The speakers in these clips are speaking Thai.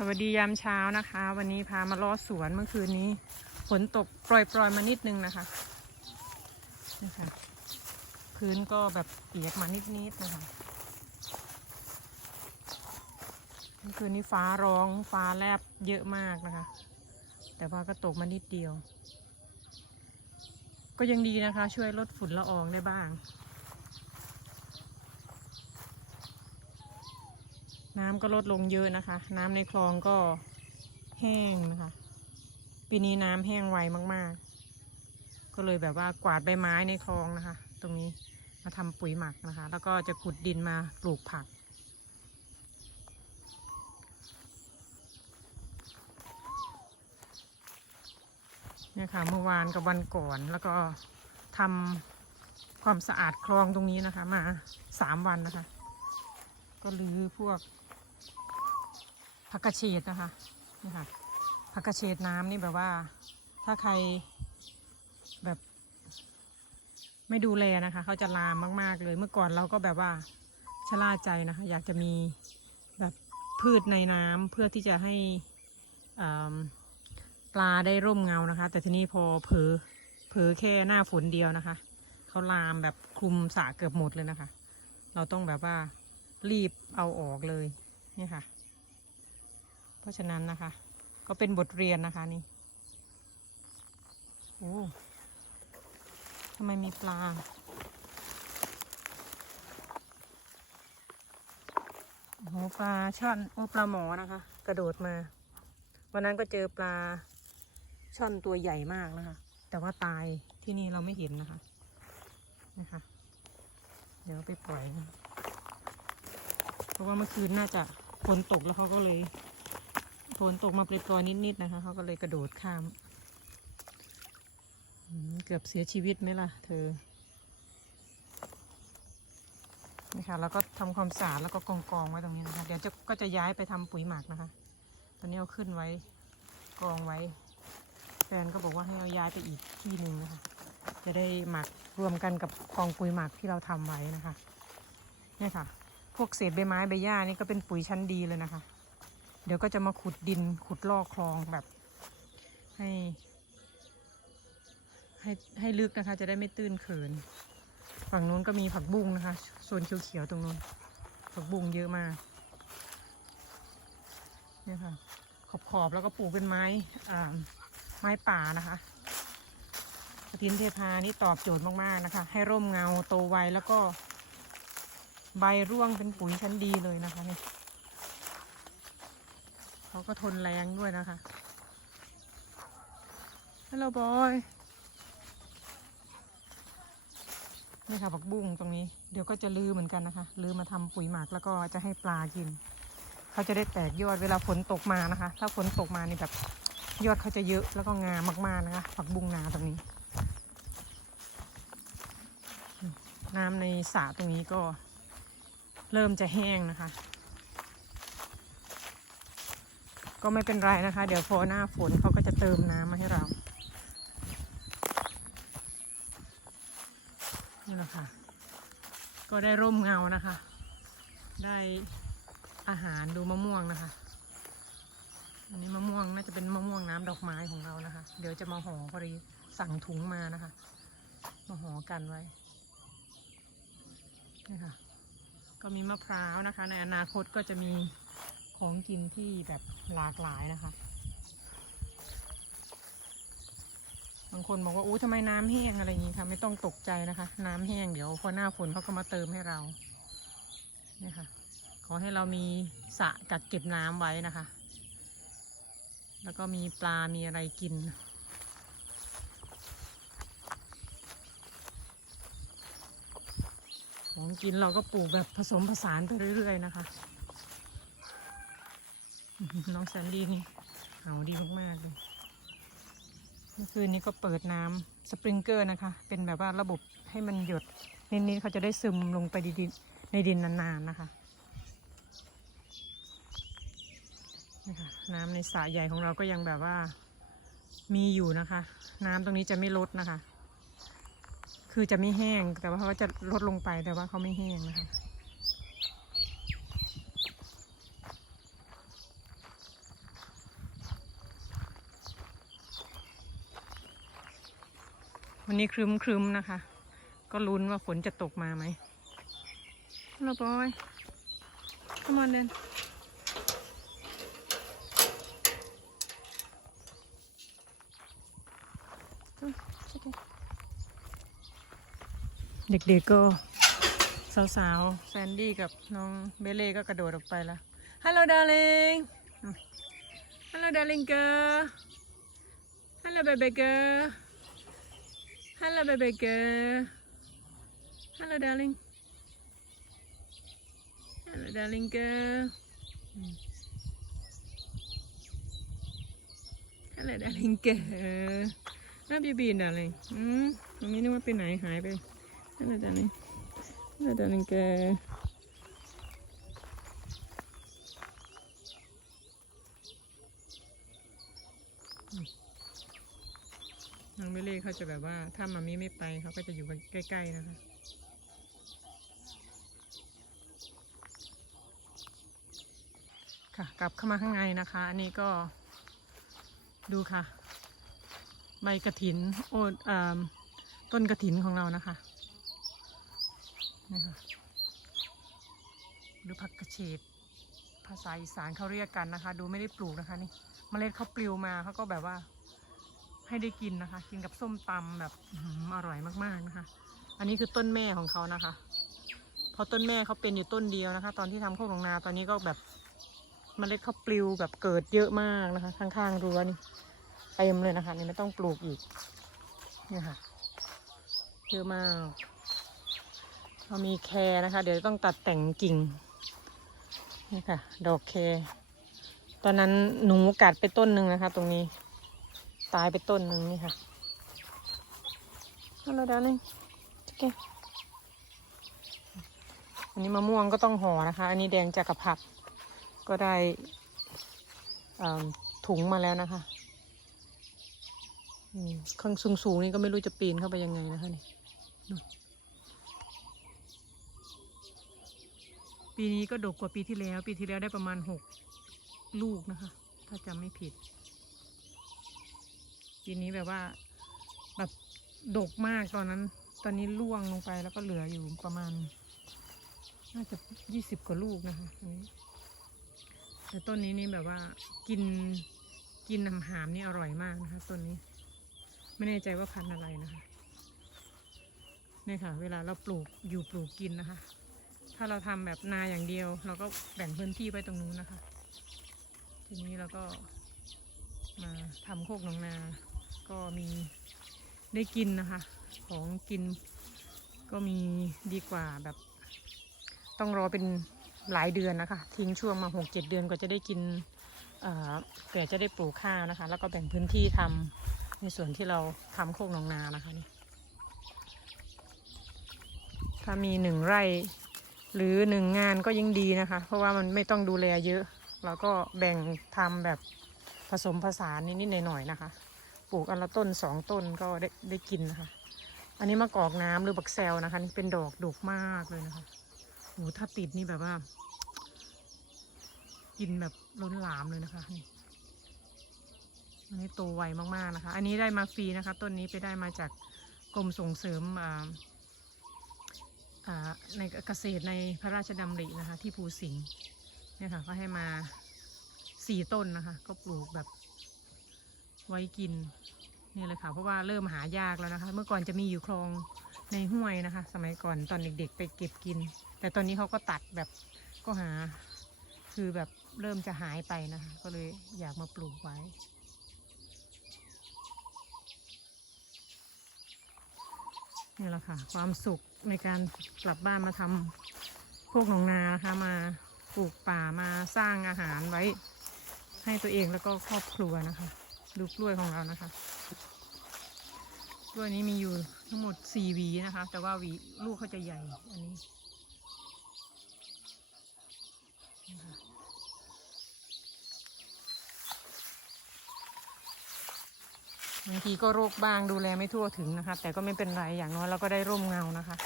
สวัสดียามเช้านะคะ วันนี้พามาลอสวนเมื่อคืนนี้ฝนตกปล่อยๆมานิดนึงนะคะนี่ค่ะพื้นก็แบบเปียกมานิดๆนะคะเมื่อคืนนี้ฟ้าร้องฟ้าแลบเยอะมากนะคะ แต่ว่าก็ตกมานิดเดียว ก็ยังดีนะคะ ช่วยลดฝุ่นละอองได้บ้าง น้ำก็ลดลงเยอะนะคะ น้ำในคลองก็แห้งนะคะ ปีนี้น้ำแห้งไวมากๆ ก็เลยแบบว่ากวาดใบไม้ในคลองนะคะ ตรงนี้มาทำปุ๋ยหมักนะคะ แล้วก็จะขุดดินมาปลูกผักเนี่ยค่ะเมื่อวานกับวันก่อนแล้วก็ทำความสะอาดคลองตรงนี้นะคะ มาสามวันนะคะ ก็รื้อพวก ผักกระเฉดนะคะนี่ค่ะผักกระเฉดน้ำนี่แบบว่า ถ้าใครแบบไม่ดูแลนะคะ เขาจะลามมาก ๆ เลย เมื่อก่อนเราก็แบบว่าชะล่าใจนะคะ อยากจะมีแบบพืชในน้ำเพื่อที่จะให้ปลาได้ร่มเงานะคะ แต่ทีนี้พอเผลอเผลอแค่หน้าฝนเดียวนะคะ เขาลามแบบคลุมสระเกือบหมดเลยนะคะ เราต้องแบบว่ารีบเอาออกเลยนี่ค่ะ ราะฉะนั้นนะคะ ก็เป็นบทเรียนนะคะนี่โอ้ทำไมมีปลาโอ้โหปลาช่อนโอ้ปลาหมอนะคะ กระโดดมา วันนั้นก็เจอปลาช่อนตัวใหญ่มากนะคะ แต่ว่าตายที่นี่เราไม่เห็นนะคะนะคะ เดี๋ยวไปปล่อยนะเพราะว่าเมื่อคืนน่าจะฝนตกแล้วเขาก็เลย ฝนตกมาเปรยๆนิดๆนะคะเขาก็เลยกระโดดข้าม เกือบเสียชีวิตไหมล่ะ เธอนี่ค่ะแล้วก็ทำความสะอาดแล้วก็กองกองไว้ตรงนี้นะคะ เดี๋ยวจะก็จะย้ายไปทำปุ๋ยหมักนะคะ ตอนนี้เอาขึ้นไว้กองไว้ แฟนก็บอกว่าให้เอาย้ายไปอีกที่หนึ่งนะคะ จะได้หมักรวมกันกับกองปุ๋ยหมักที่เราทำไว้นะคะ เนี่ยค่ะ พวกเศษใบไม้ใบหญ้านี่ก็เป็นปุ๋ยชั้นดีเลยนะคะ เดี๋ยวก็จะมาขุดดินขุดลอกคลองแบบให้ ให้ให้ลึกนะคะ จะได้ไม่ตื้นเขิน ฝั่งนู้นก็มีผักบุ้งนะคะส่วนเขียวๆตรงนู้นผักบุ้งเยอะมากเนี่ยค่ะขอบๆแล้วก็ปลูกเป็นไม้อ่าไม้ป่านะคะกระถินเทพานี่ตอบโจทย์มากๆนะคะ ให้ร่มเงาโตไวแล้วก็ใบร่วงเป็นปุ๋ยชั้นดีเลยนะคะเนี่ย เขาก็ทนแรงด้วยนะคะฮัลโหลบอยนี่ค่ะผักบุ้งตรงนี้ เดี๋ยวก็จะลือเหมือนกันนะคะ ลือมาทำปุ๋ยหมักแล้วก็จะให้ปลากิน เขาจะได้แตกยอดเวลาฝนตกมานะคะ ถ้าฝนตกมานี่แบบยอดเขาจะเยอะแล้วก็งามมากๆนะคะ ผักบุ้งนาตรงนี้ น้ำในสระตรงนี้ก็เริ่มจะแห้งนะคะ ก็ไม่เป็นไรนะคะ เดี๋ยวพอหน้าฝนเขาก็จะเติมน้ำมาให้เรานี่แหละค่ะ ก็ได้ร่มเงานะคะ ได้อาหารดูมะม่วงนะคะ อันนี้มะม่วงน่าจะเป็นมะม่วงน้ำดอกไม้ของเรานะคะ เดี๋ยวจะมาห่อพอดีสั่งถุงมานะคะ มาห่อกันไว้นี่ค่ะ ก็มีมะพร้าวนะคะ ในอนาคตก็จะมี ของกินที่แบบหลากหลายนะคะ บางคนบอกว่าอู้ทำไมน้ำแห้งอะไรอย่างนี้ค่ะ ไม่ต้องตกใจนะคะ น้ำแห้งเดี๋ยวพอหน้าฝนเขาก็มาเติมให้เราเนี่ยค่ะ ขอให้เรามีสระกักเก็บน้ำไว้นะคะ แล้วก็มีปลา มีอะไรกินของกินเราก็ปลูกแบบผสมผสานไปเรื่อย ๆ นะคะ น้องแซนดี้นี่เอาดีมากๆเลยเมื่อคืนนี้ก็เปิดน้ำสปริงเกอร์นะคะ เป็นแบบว่าระบบให้มันหยดนิดๆเขาจะได้ซึมลงไปดินในดินนานๆนะคะนี่ค่ะน้ำในสระใหญ่ของเราก็ยังแบบว่ามีอยู่นะคะ น้ำตรงนี้จะไม่ลดนะคะ คือจะไม่แห้งแต่ว่าเขาจะลดลงไปแต่ว่าเขาไม่แห้งนะคะ วันนี้ครึ้มครึ้มๆนะคะ ก็ลุ้นว่าฝนจะตกมาไหมฮัลโหลบอย come on then เด็กๆก็สาวๆแซนดี้กับน้องเบเล่ก็กระโดดออกไปแล้ว Hello darling Hello darling girl Hello baby girl Hello baby girl Hello darling Hello darling girl อืม Hello darling girl น่าบีบีน darling อืมตรงนี้นึกว่าไปไหนหายไป Hello darling Hello darling girl น้ องเบลเล่เขาจะแบบว่า ถ้ามามีไม่ไปเขาก็จะอยู่ใกล้ ๆ นะคะค่ะกลับเข้ามาข้างในนะคะ อันนี้ก็ดูค่ะ ใบกระถินโอ้เอิ่มต้นกระถินของเรานะคะนี่ค่ะหรือผักกระเฉดภาษาอีสานเขาเรียกกันนะคะ ดูไม่ได้ปลูกนะคะนี่เมล็ดเขาปลิวมาเขาก็แบบว่า ให้ได้กินนะคะ กินกับส้มตำแบบอร่อยมากๆนะคะ อันนี้คือต้นแม่ของเขานะคะ เพราะต้นแม่เขาเป็นอยู่ต้นเดียวนะคะ ตอนที่ทำโคกหนองนาตอนนี้ก็แบบเมล็ดเขาปลิวแบบเกิดเยอะมากนะคะ ข้างๆรั้วนี่เต็มเลยนะคะนี่ไม่ต้องปลูกอีกนี่ค่ะเยอะมากเรามีแครนะคะ เดี๋ยวต้องตัดแต่งกิ่งนี่ค่ะ ดอกแครตอนนั้นหนูกัดไปต้นหนึ่งนะคะ ตรงนี้ ตายไปต้นหนึ่งนี่ค่ะฮัลโหลดาริงโอเคอันนี้มะม่วงก็ต้องห่อนะคะ อันนี้แดงจักรพรรดิก็ได้ถุงมาแล้วนะคะข้างสูงๆนี่ก็ไม่รู้จะปีนเข้าไปยังไงนะคะนี่ปีนี้ก็ดกกว่าปีที่แล้ว ปีที่แล้วได้ประมาณหกลูกนะคะ ถ้าจำไม่ผิด ปีนี้แบบว่า แบบดกมากตอนนั้น ตอนนี้ร่วงลงไปแล้วก็เหลืออยู่ประมาณ น่าจะยี่สิบกว่าลูกนะคะอันนี้แต่ต้นนี้นี่แบบว่ากินกินน้ำหามนี่อร่อยมากนะคะต้นนี้ ไม่แน่ใจว่าพันธุ์อะไรนะคะนี่ค่ะ เวลาเราปลูกอยู่ปลูกกินนะคะ ถ้าเราทำแบบนาอย่างเดียว เราก็แบ่งพื้นที่ไว้ตรงนู้นนะคะ ทีนี้เราก็มาทำโคกหนองนา ก็มีได้กินนะคะ ของกินก็มีดีกว่าแบบ ต้องรอเป็นหลายเดือนนะคะ ทิ้งช่วงมาหกเจ็ดเดือนกว่าจะได้กินเอ่อเผื่อจะได้ปลูกข้าวนะคะ แล้วก็แบ่งพื้นที่ทำในส่วนที่เราทำโคกหนองนานะคะนี่ถ้ามีหนึ่งไร่หรือหนึ่งงานก็ยิ่งดีนะคะ เพราะว่ามันไม่ต้องดูแลเยอะ เราก็แบ่งทำแบบผสมผสานนิดๆหน่อยๆนะคะ ปลูกอันละต้นสองต้นก็ได้ได้กินนะคะ อันนี้มะกอกน้ำหรือบักแซวนะคะนี่เป็นดอกดกมากเลยนะคะโอ้ถ้าติดนี่แบบว่า กินแบบล้นหลามเลยนะคะนี่อันนี้โตไวมากๆนะคะ อันนี้ได้มาฟรีนะคะ ต้นนี้ไปได้มาจากกรมส่งเสริมอ่าอ่าในเกษตรในพระราชดำรินะคะ ที่ภูสิงห์เนี่ยค่ะก็ให้มาสี่ต้นนะคะ ก็ปลูกแบบ ไว้กินนี่เลยค่ะเพราะว่าเริ่มหายากแล้วนะคะ เมื่อก่อนจะมีอยู่คลองในห้วยนะคะ สมัยก่อนตอนเด็กๆ ไปเก็บกิน แต่ตอนนี้เขาก็ตัดแบบก็หา คือแบบเริ่มจะหายไปนะคะ ก็เลยอยากมาปลูกไว้ นี่แหละค่ะ ความสุขในการกลับบ้านมาทำพวกหนองนานะคะมาปลูกป่ามาสร้างอาหารไว้ ให้ตัวเองแล้วก็ครอบครัวนะคะ ดูกล้วยของเรานะคะกล้วยนี้มีอยู่ทั้งหมดสี่หวีนะคะ แต่ว่าหวีลูกเขาจะใหญ่อันนี้บางทีก็โรคบ้างดูแลไม่ทั่วถึงนะคะ แต่ก็ไม่เป็นไรอย่างน้อยเราก็ได้ร่มเงานะคะ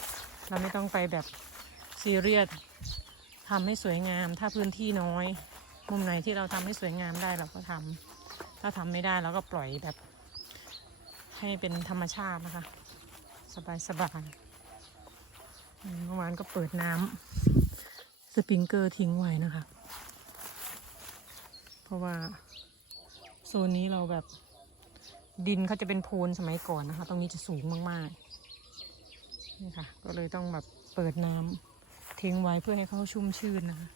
เราไม่ต้องไปแบบซีเรียสทำให้สวยงาม ถ้าพื้นที่น้อย มุมไหนที่เราทำให้สวยงามได้เราก็ทำ ถ้าทำไม่ได้เราก็ปล่อยแบบ ให้เป็นธรรมชาตินะคะ สบายสบายเมื่อวานก็เปิดน้ำสปริงเกอร์ทิ้งไว้นะคะ เพราะว่าโซนนี้เราแบบดินเขาจะเป็นโพนสมัยก่อนนะคะ ตรงนี้จะสูงมากๆนี่ค่ะ ก็เลยต้องแบบเปิดน้ำทิ้งไว้เพื่อให้เขาชุ่มชื่นนะคะ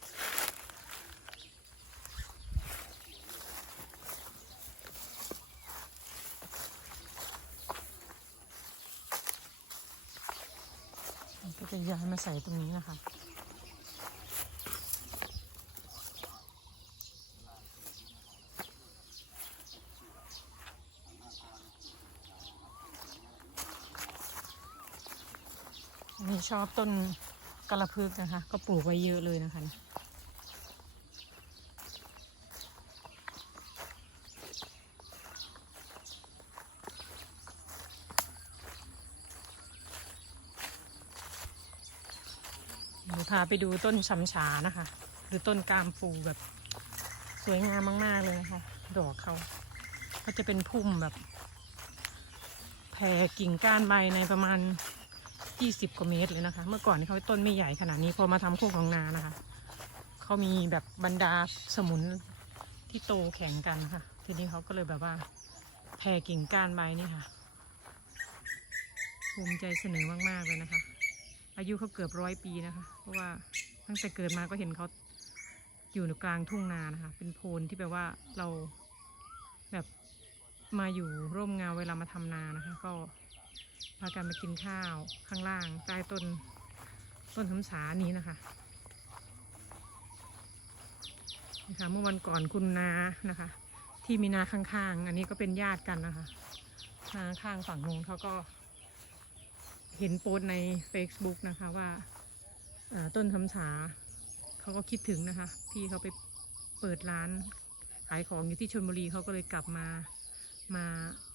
จะย้ายมาใส่ตรงนี้นะคะนี่ชอบต้นกระพึกนะคะ ก็ปลูกไว้เยอะเลยนะคะเนี่ยเดี๋ยวพาไปดูต้นชำชานะคะ หรือต้นกามปูแบบสวยงามมากๆเลยนะคะ ดอกเขาก็จะเป็นพุ่มแบบแผ่กิ่งก้านใบในประมาณ20กว่าเมตรเลยนะคะ เมื่อก่อนเขาต้นไม่ใหญ่ขนาดนี้พอมาทำโคกของนานะคะ เขามีแบบบรรดาสมุนที่โตแข่งกันค่ะ ทีนี้เขาก็เลยแบบว่าแผ่กิ่งก้านใบนี่ค่ะ ภูมิใจเสนอมาก ๆ เลยนะคะ อายุเขาเกือบร้อยปีนะคะ เพราะว่าตั้งแต่เกิดมาก็เห็นเขาอยู่ในกลางทุ่งนานะคะ เป็นโพนที่แบบว่าเราแบบมาอยู่ร่มเงาเวลามาทำนานะคะ ก็พากันมากินข้าวข้างล่างใต้ต้นต้นทำสานี้นะคะนะคะเมื่อวันก่อนคุณนานะคะ ที่มีนาข้างๆ อันนี้ก็เป็นญาติกันนะคะนาข้างฝั่งโน้นเขาก็ เห็นโพสใน Facebook นะคะว่าต้นทำสาเขาก็คิดถึงนะคะ พี่เขาไปเปิดร้านขายของอยู่ที่ชลบุรีเขาก็เลยกลับมามา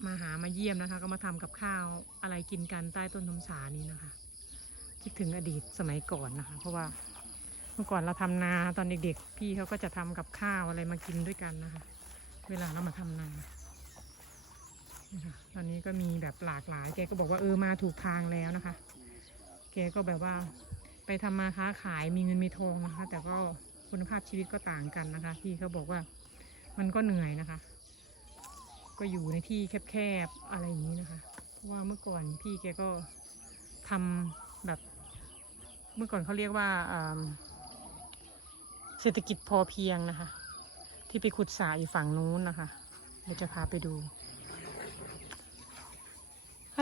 มาหามาเยี่ยมนะคะ ก็มาทำกับข้าวอะไรกินกันใต้ต้นทมสานี้นะคะ คิดถึงอดีตสมัยก่อนนะคะ เพราะว่าเมื่อก่อนเราทำนาตอนเด็กๆ พี่เขาก็จะทำกับข้าวอะไรมากินด้วยกันนะคะ เวลาเรามาทำนา นะคะตอนนี้ก็มีแบบหลากหลาย แกก็บอกว่าเออมาถูกทางแล้วนะคะ แกก็แบบว่าไปทำมาค้าขายมีเงินมีทองนะคะ แต่ก็คุณภาพชีวิตก็ต่างกันนะคะ พี่เขาบอกว่ามันก็เหนื่อยนะคะ ก็อยู่ในที่แคบๆอะไรอย่างนี้นะคะ เพราะว่าเมื่อก่อนพี่แกก็ทำแบบ เมื่อก่อนเขาเรียกว่าอ่าเศรษฐกิจพอเพียงนะคะ ที่ไปขุดสระอยู่ฝั่งนู้นนะคะเดี๋ยวจะพาไปดู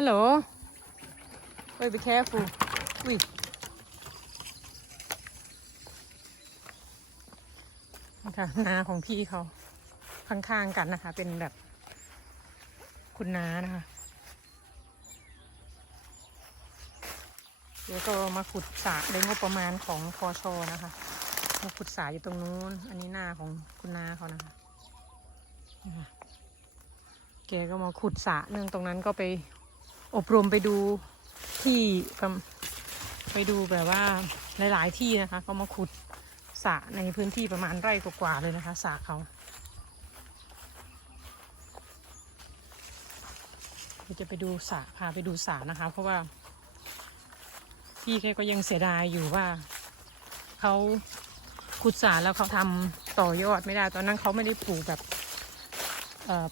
ฮัลโหลเฮ้ย be careful อุ้ยนะคะนาของพี่เขาข้างๆกันนะคะ เป็นแบบคุณน้านะคะเดี๋ยวก็มาขุดสระในงบประมาณของพอชอนะคะมาขุดสระอยู่ตรงนู้น อันนี้หน้าของคุณน้าเขานะคะนี่ค่ะแกก็มาขุดสระเนื่องตรงนั้นก็ไป อบรมไปดูที่ไปดูแบบว่าหลาย ๆ ที่นะคะเขามาขุดสระในพื้นที่ประมาณไร่กว่าๆเลยนะคะสระเขาเดี๋ยวจะไปดูสระพาไปดูสระนะคะ เพราะว่าพี่แกก็ยังเสียดายอยู่ว่าเขาขุดสระแล้วเขาทำต่อยอดไม่ได้ ตอนนั้นเขาไม่ได้ปลูกแบบ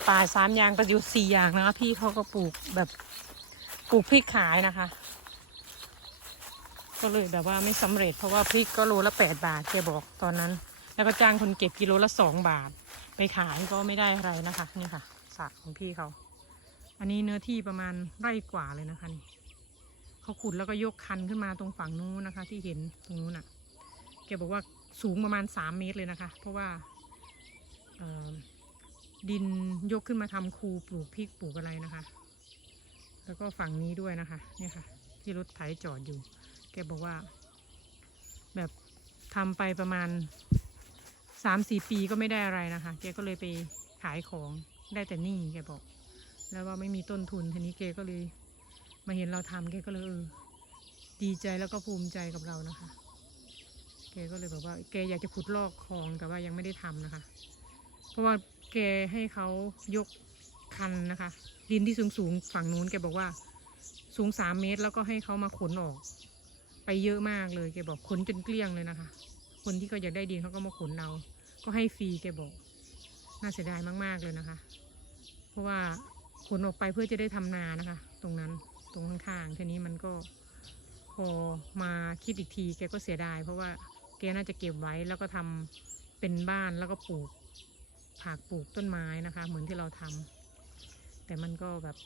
ป่าสามยางประยุทธ์สี่อย่างนะคะพี่เขาก็ปลูกแบบ ปลูกพริกขายนะคะ ก็เลยแบบว่าไม่สำเร็จเพราะว่าพริกก็โลละแปดบาทแกบอกตอนนั้น แล้วก็จ้างคนเก็บกิโลละสองบาท ไปขายก็ไม่ได้อะไรนะคะนี่ค่ะสระของพี่เขา อันนี้เนื้อที่ประมาณไร่กว่าเลยนะคะนี่เขาขุดแล้วก็ยกคันขึ้นมาตรงฝั่งนู้นนะคะ ที่เห็นตรงนู้นอะแกบอกว่าสูงประมาณสามเมตรเลยนะคะ เพราะว่าดินยกขึ้นมาทำคูปลูกพริกปลูกอะไรนะคะ แล้วก็ฝั่งนี้ด้วยนะคะเนี่ยค่ะ ที่รถไถจอดอยู่ แกบอกว่า แบบทำไปประมาณสามสี่ปีก็ไม่ได้อะไรนะคะ แกก็เลยไปขายของได้แต่นี้แกบอก แล้วว่าไม่มีต้นทุนทีนี้แกก็เลย มาเห็นเราทำแกก็เลยเออดีใจแล้วก็ภูมิใจกับเรานะคะ แกก็เลยบอกว่า แกอยากจะขุดลอกคลองแต่ว่ายังไม่ได้ทำนะคะ เพราะว่าแกให้เขายกคันนะคะ ดินที่สูงสูงๆฝั่งนู้นแกบอกว่าสูงสามเมตรแล้วก็ให้เขามาขนออก ไปเยอะมากเลยแกบอกขนจนเกลี้ยงเลยนะคะ คนที่เขาอยากได้ดินเขาก็มาขนเอาก็ให้ฟรีแกบอก น่าเสียดายมากๆเลยนะคะ เพราะว่าขนออกไปเพื่อจะได้ทำนานะคะ ตรงนั้นตรงข้างๆทีนี้มันก็พอมาคิดอีกทีแกก็เสียดาย เพราะว่าแกน่าจะเก็บไว้แล้วก็ทำเป็นบ้านแล้วก็ปลูกผักปลูกต้นไม้นะคะ เหมือนที่เราทำ แต่มันก็แบบ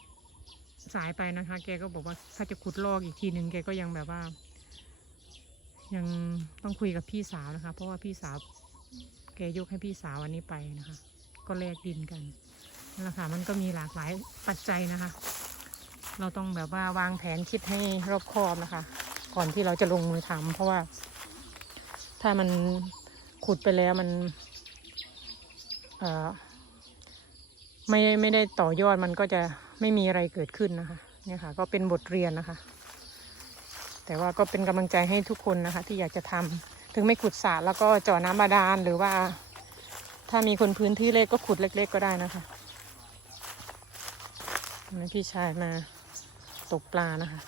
สายไปนะคะ แกก็บอกว่าถ้าจะขุดลอกอีกทีหนึ่งแกก็ยังแบบว่า ยังต้องคุยกับพี่สาวนะคะ เพราะว่าพี่สาว แกยกให้พี่สาวอันนี้ไปนะคะ ก็แลกดินกันนั่นแหละค่ะมันก็มีหลากหลายปัจจัยนะคะ เราต้องแบบว่าวางแผนคิดให้รอบคอบนะคะ ก่อนที่เราจะลงมือทำเพราะว่า ถ้ามันขุดไปแล้วมัน เอ่อ ไม่ไม่ได้ต่อยอดมันก็จะไม่มีอะไรเกิดขึ้นนะคะ เนี่ยค่ะ ก็เป็นบทเรียนนะคะ แต่ว่าก็เป็นกำลังใจให้ทุกคนนะคะ ที่อยากจะทำถึงไม่ขุดสระแล้วก็เจาะน้ำบาดาลหรือว่า ถ้ามีคนพื้นที่เล็กก็ขุดเล็ก ๆ ก็ได้นะคะนนี้พี่ชายมาตกปลานะคะ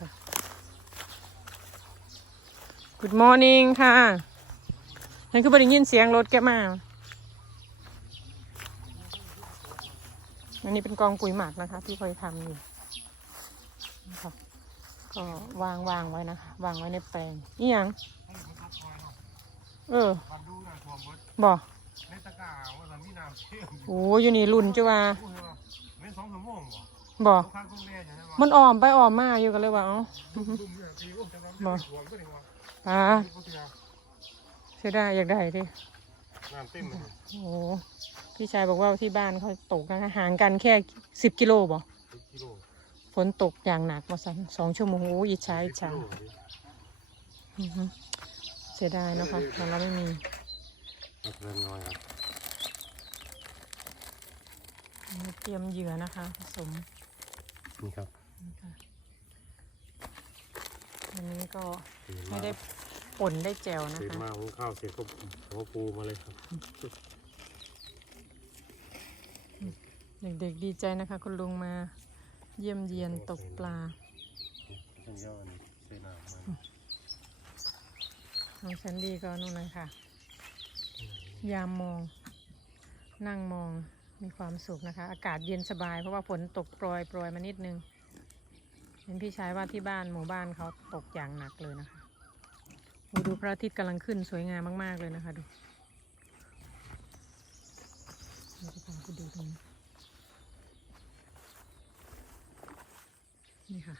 ค่ะ Good morning ค่ะนั่นคือบริยินเสียงรถแกมา อันนี้เป็นกองปุ๋ยหมักนะคะ ที่เคยทำอยู่นะคะก็วางวางไว้นะคะ วางไว้ในแปลงนี่ยังเออวันดูนะทวมเบิดบ่ในตะกร้าว่าสันมีน้ำเชื่อมโอ้อยู่นี่รุ่นจ้าว่าพูดเลยว่าไม่สองชั่วโมงบ่บ่ลูกค้ากุ้งแน่ใช่ไหมว่ามันอ้อมไปอ้อมมาอยู่กันเลยว่าเอ้าดุมเนี่ยตีโอ้จังหวะบ่มันถ่วมก็เลยว่าอ่าก็เสียเสียดายอยากได้ดิ น้ำเต็มเลยโอ้พี่ชายบอกว่าที่บ้านเขาตกนะคะห่างกันแค่สิบกิโลบ่สิบกิโลฝนตกอย่างหนักมาสันสองชั่วโมงโอ้อิจฉาอิจฉาสิบกิโลดิอือฮึเสียดายเนาะคะของเราไม่มีเริ่มน้อยครับเตรียมเหยื่อนะคะผสมนี่ครับนะคะอันนี้ก็ตื่นให้มาได้ ป่นได้แจวนะตื่นคะ มาหุงข้าวเสร็จก็หัวปูมาเลยครับเด็กๆดีใจนะคะ คุณลุงมาเยี่ยมเยียนตกปลาท่านเจ้าอันนี้เสนามาน้องแซนดี้ก็นู่นเลยค่ะ ยามมอง นั่งมองมีความสุขนะคะ อากาศเย็นสบายเพราะว่าฝนตกโปรยโปรยมานิดนึงเห็นพี่ชายว่าที่บ้านหมู่บ้านเขาตกอย่างหนักเลยนะคะโอ้ ดูพระอาทิตย์กำลังขึ้นสวยงามมาก ๆ เลยนะคะดูเราจะพาไปดูตรงนี้นี่ค่ะ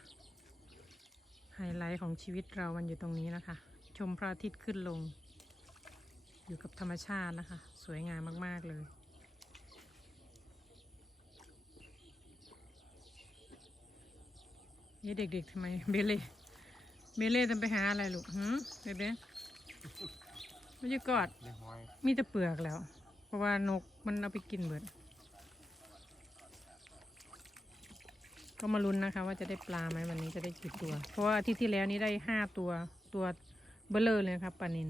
ไฮไลท์ของชีวิตเรามันอยู่ตรงนี้นะคะ ชมพระอาทิตย์ขึ้นลง อยู่กับธรรมชาตินะคะ สวยงามมาก ๆ เลยนี่เด็ก ๆทำไมเบเล่ เบเล่จะไปหาอะไรลูกหืมเบเบ้ไม่ใช่กอดเรียบร้อยมีแต่เปลือกแล้ว เพราะว่านกมันเอาไปกินเบิด ก็มาลุ้นนะคะ ว่าจะได้ปลาไหมวันนี้จะได้กี่ตัว เพราะว่าอาที่ที่แล้วนี้ได้ห้าตัวตัวเบลเลอร์เลยนะครับปลานิน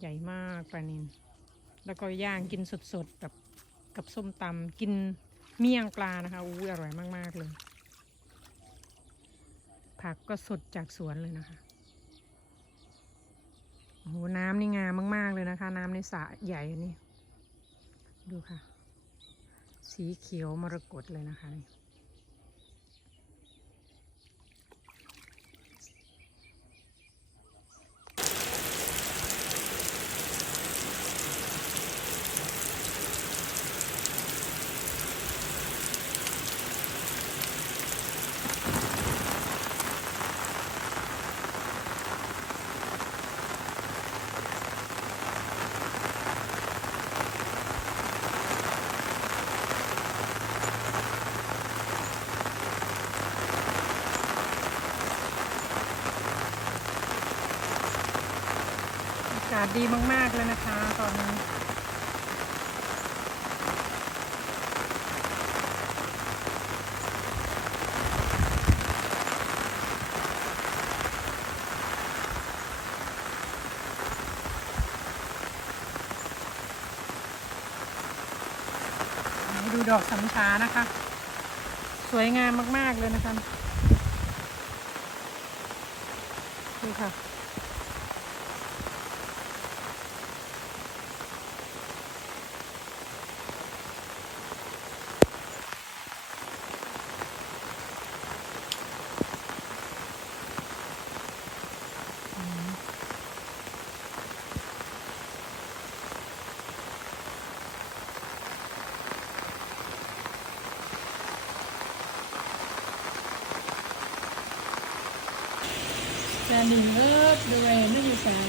ใหญ่มากปลานินแล้วก็ย่างกินสดๆกับกับส้มตำกินเมี่ยงปลานะคะอู้ยอร่อยมากๆเลย ผักก็สดจากสวนเลยนะคะโอ้โหน้ำนี่งามมาก ๆ เลยนะคะ น้ำในสระใหญ่อันนี้ ดูค่ะ สีเขียวมรกตเลยนะคะนี่ ศดีมากๆเลยนะคะ ตอนนี้ ดูดอกสำชานะคะ สวยงามมาก ๆ เลยนะคะ นี่ค่ะ Standing up the rain ไม่มีแสง